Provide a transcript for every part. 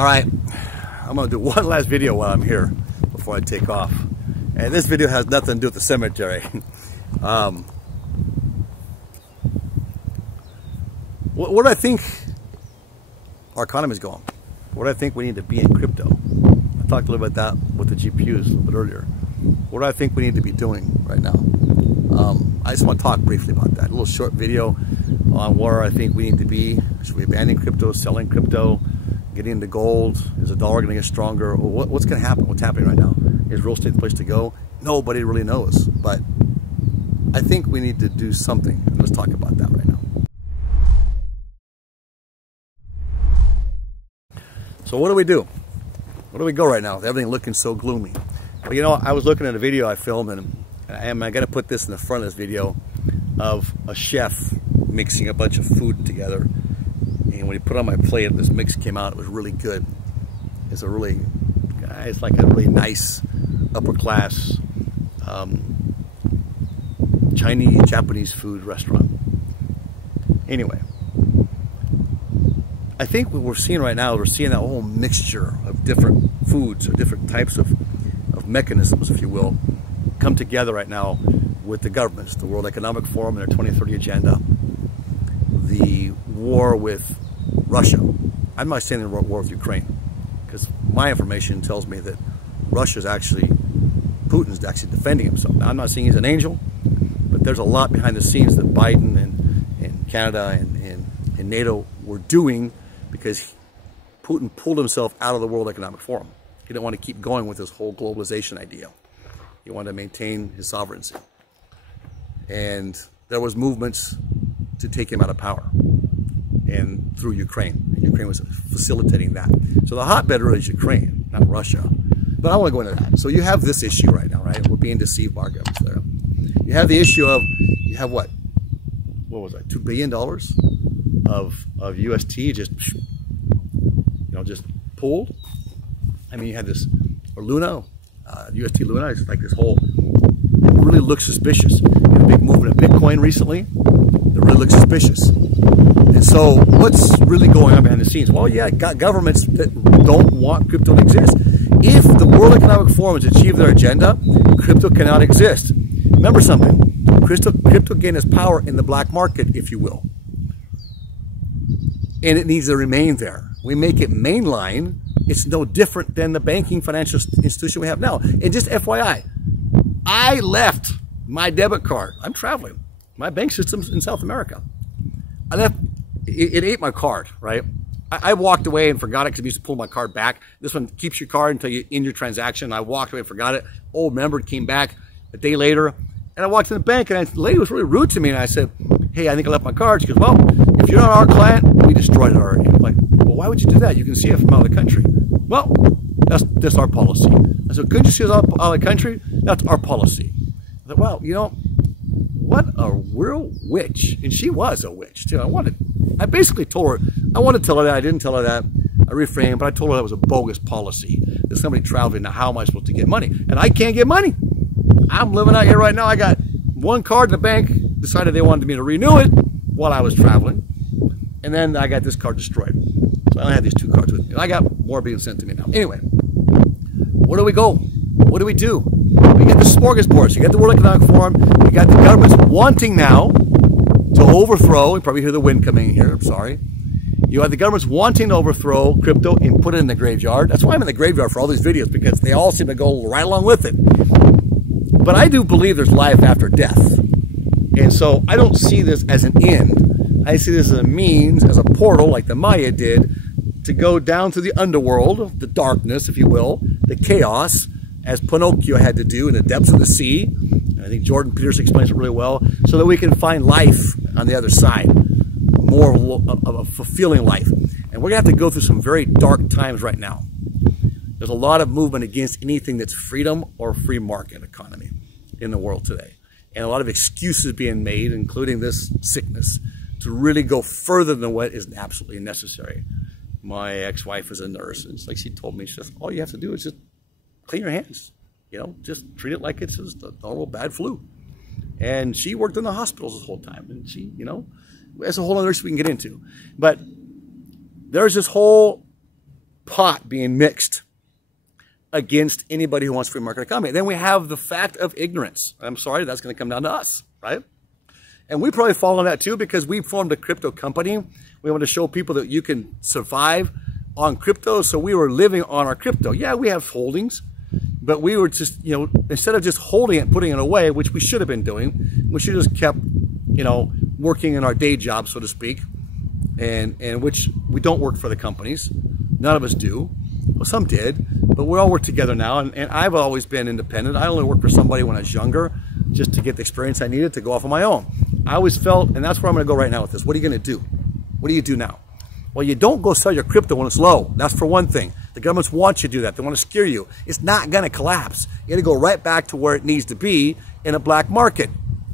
All right, I'm gonna do one last video while I'm here before I take off. And this video has nothing to do with the cemetery. Where do I think our economy is going? Where do I think we need to be in crypto? I talked a little bit about that with the GPUs a little bit earlier. What do I think we need to be doing right now? I just want to talk briefly about that. A little short video on where I think we need to be. Should we abandon crypto, selling crypto, getting into gold? Is the dollar going to get stronger? Or what's going to happen? What's happening right now? Is real estate the place to go? Nobody really knows. But I think we need to do something. Let's talk about that right now. So what do we do? Where do we go right now with everything looking so gloomy? Well, you know, I was looking at a video I filmed, and I'm going to put this in the front of this video of a chef mixing a bunch of food together. And when he put it on my plate, this mix came out. It was really good. It's like a really nice upper class Chinese, Japanese food restaurant. Anyway, I think what we're seeing right now, we're seeing that whole mixture of different foods or different types of mechanisms, if you will, come together right now with the governments, the World Economic Forum and their 2030 agenda, the war with Russia. I'm not saying the war with Ukraine, because my information tells me that Putin's actually defending himself. Now, I'm not saying he's an angel, but there's a lot behind the scenes that Biden and Canada and NATO were doing, because Putin pulled himself out of the World Economic Forum. He didn't want to keep going with this whole globalization idea. He wanted to maintain his sovereignty. And there was movements to take him out of power, and through Ukraine. And Ukraine was facilitating that. So the hotbed really is Ukraine, not Russia. But I want to go into that. So you have this issue right now, right? We're being deceived by our governments there. You have the issue of, you have what was that, $2 billion of UST just pulled. I mean, you had this, or Luna, UST Luna, it's like this whole, it really looks suspicious. You had a big movement of Bitcoin recently, it really looks suspicious. And so what's really going on behind the scenes? Well, yeah, got governments that don't want crypto to exist. If the World Economic Forum has achieved their agenda, crypto cannot exist. Remember something, crypto gained its power in the black market, if you will. And it needs to remain there. We make it mainline, it's no different than the banking financial institution we have now. And just FYI, I left my debit card. I'm traveling. My bank system's in South America. I left, it ate my card, right? I walked away and forgot it because I used to pull my card back. This one keeps your card until you end your transaction. I walked away and forgot it. Oh, remembered, came back a day later. And I walked in the bank, and the lady was really rude to me. And I said, hey, I think I left my card. She goes, well, if you're not our client, we destroyed it already. I'm like, well, why would you do that? You can see it from out of the country. Well, that's our policy. I said, couldn't you see us out of the country? That's our policy. I said, well, you know, what a real witch. And she was a witch, too. I basically told her, I wanted to tell her that. I didn't tell her that. I refrained, but I told her that was a bogus policy. That somebody traveling, now how am I supposed to get money? And I can't get money. I'm living out here right now. I got one card in the bank, decided they wanted me to renew it while I was traveling. And then I got this card destroyed. So I only had these 2 cards with me. I got more being sent to me now. Anyway, where do we go? What do? We get the smorgasbord. You got the World Economic Forum. You got the governments wanting now to overthrow. You probably hear the wind coming in here. I'm sorry. You have the governments wanting to overthrow crypto and put it in the graveyard. That's why I'm in the graveyard for all these videos, because they all seem to go right along with it. But I do believe there's life after death. And so I don't see this as an end. I see this as a means, as a portal, like the Maya did, to go down to the underworld, the darkness, if you will, the chaos, as Pinocchio had to do in the depths of the sea. And I think Jordan Peterson explains it really well, so that we can find life on the other side, more of a fulfilling life. And we're going to have to go through some very dark times right now. There's a lot of movement against anything that's freedom or free market economy in the world today. And a lot of excuses being made, including this sickness, to really go further than what is absolutely necessary. My ex-wife is a nurse, and it's like she told me, she says, all you have to do is just clean your hands. You know, just treat it like it's just a normal bad flu. And she worked in the hospitals this whole time. And she, you know, it's a whole other issue we can get into. But there's this whole pot being mixed against anybody who wants free market economy. Then we have the fact of ignorance. I'm sorry, that's going to come down to us, right? And we probably fall on that too because we formed a crypto company. We want to show people that you can survive on crypto. So we were living on our crypto. Yeah, we have holdings, but we were just, you know, instead of just holding it and putting it away, which we should have been doing, we should have just kept, you know, working in our day job, so to speak, and which we don't work for the companies. None of us do. Well, some did, but we all work together now. And I've always been independent. I only worked for somebody when I was younger, just to get the experience I needed to go off on my own. I always felt, and that's where I'm going to go right now with this. What are you going to do? What do you do now? Well, you don't go sell your crypto when it's low. That's for one thing. The governments want you to do that. They want to scare you. It's not going to collapse. You got to go right back to where it needs to be in a black market.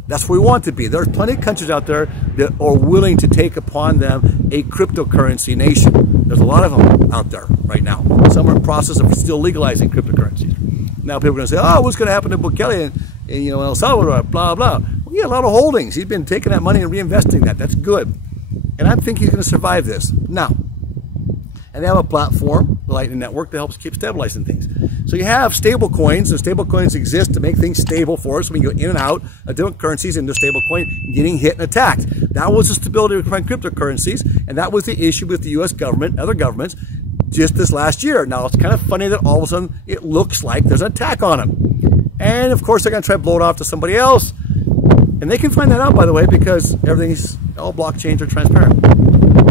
That's where we want to be. There's plenty of countries out there that are willing to take upon them a cryptocurrency nation. There's a lot of them out there right now. Some are in the process of still legalizing cryptocurrencies. Now people are going to say, oh, what's going to happen to Bukele and you know, El Salvador, blah, blah. Well, he had a lot of holdings. He's been taking that money and reinvesting that. That's good. And I think he's going to survive this. Now, and they have a platform, the Lightning Network, that helps keep stabilizing things. So you have stable coins, and stable coins exist to make things stable for us. We can go in and out of different currencies into stable coin, getting hit and attacked. That was the stability of cryptocurrencies, and that was the issue with the U.S. government, other governments, just this last year. Now, it's kind of funny that all of a sudden it looks like there's an attack on them. And, of course, they're going to try to blow it off to somebody else. And they can find that out, by the way, because everything's, all blockchains are transparent.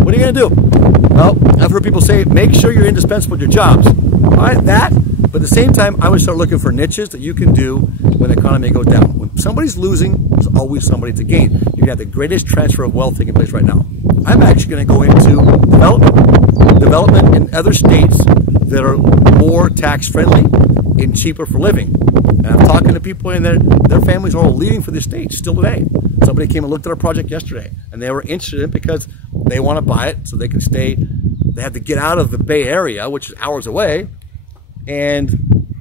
What are you going to do? Well, I've heard people say, make sure you're indispensable to your jobs. All right, that, but at the same time, I would start looking for niches that you can do when the economy goes down. When somebody's losing, there's always somebody to gain. You have the greatest transfer of wealth taking place right now. I'm actually going to go into development in other states that are more tax-friendly and cheaper for living. And I'm talking to people and their families are all leaving for the states still today. Somebody came and looked at our project yesterday, and they were interested in it because they want to buy it so they can stay. They have to get out of the Bay Area, which is hours away, and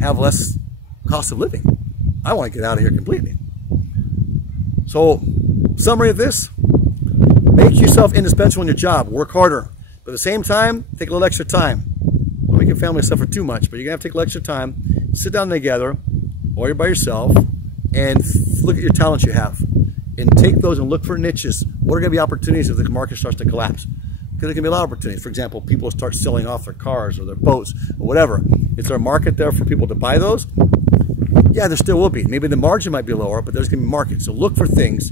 have less cost of living. I want to get out of here completely. So, summary of this, make yourself indispensable in your job. Work harder. But at the same time, take a little extra time. Don't make your family suffer too much, but you're going to have to take a little extra time. Sit down together, or you're by yourself, and look at your talents you have. And take those and look for niches. What are going to be opportunities if the market starts to collapse? Because there can be a lot of opportunities. For example, people start selling off their cars or their boats or whatever. Is there a market there for people to buy those? Yeah, there still will be. Maybe the margin might be lower, but there's going to be markets. So look for things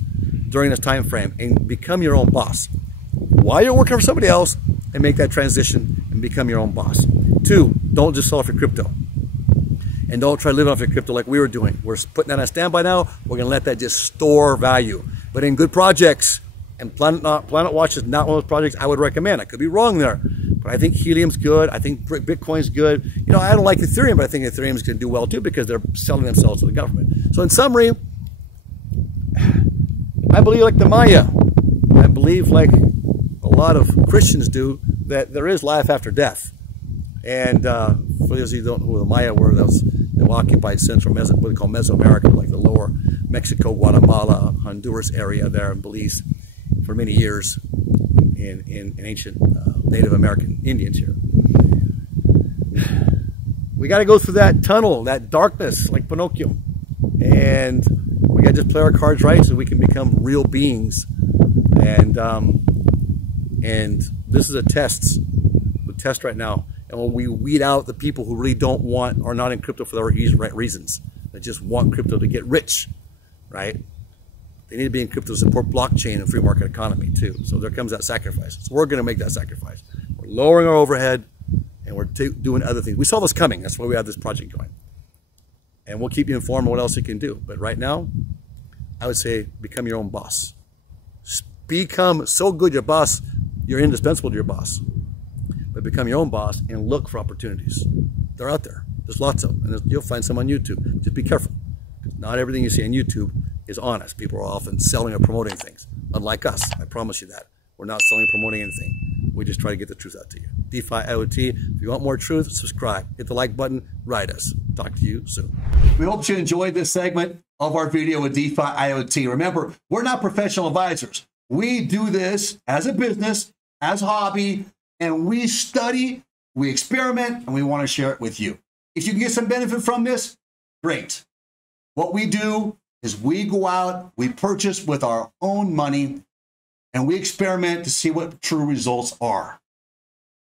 during this time frame and become your own boss. While you're working for somebody else, and make that transition and become your own boss. 2, don't just sell off your crypto. And don't try to live off your crypto like we were doing. We're putting that on standby now. We're going to let that just store value. But in good projects, and Planet Watch is not one of those projects I would recommend. I could be wrong there. But I think helium's good. I think Bitcoin's good. You know, I don't like Ethereum, but I think Ethereum's going to do well too because they're selling themselves to the government. So in summary, I believe like the Maya. I believe like a lot of Christians do that there is life after death. And for those of you who don't know who the Maya were, that was the occupied central, what we call Mesoamerica, like the lower Mexico, Guatemala, Honduras area there in Belize for many years in ancient Native American Indians here. We got to go through that tunnel, that darkness, like Pinocchio. And we got to just play our cards right so we can become real beings. And this is a test right now. And when we weed out the people who really don't want or not in crypto for the right reasons, that just want crypto to get rich, right? They need to be in crypto to support blockchain and free market economy too. So there comes that sacrifice. So we're going to make that sacrifice. We're lowering our overhead and we're doing other things. We saw this coming. That's why we have this project going. And we'll keep you informed on what else you can do. But right now, I would say become your own boss. Become so good your boss, you're indispensable to your boss. But become your own boss and look for opportunities. They're out there. There's lots of them. And you'll find some on YouTube. Just be careful. Not everything you see on YouTube is honest. People are often selling or promoting things. Unlike us, I promise you that. We're not selling or promoting anything. We just try to get the truth out to you. DeFi IoT. If you want more truth, subscribe. Hit the like button. Write us. Talk to you soon. We hope you enjoyed this segment of our video with DeFi IoT. Remember, we're not professional advisors. We do this as a business, as a hobby, and we study we experiment, and we want to share it with you. If you can get some benefit from this, great. What we do is we go out, we purchase with our own money, and we experiment to see what true results are.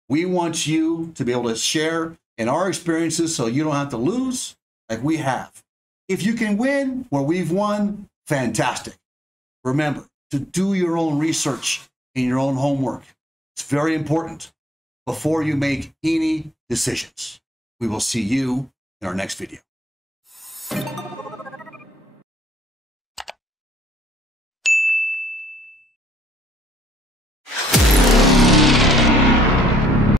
We want you to be able to share in our experiences so you don't have to lose like we have. If you can win where we've won, fantastic. Remember to do your own research and your own homework. It's very important before you make any decisions. We will see you in our next video.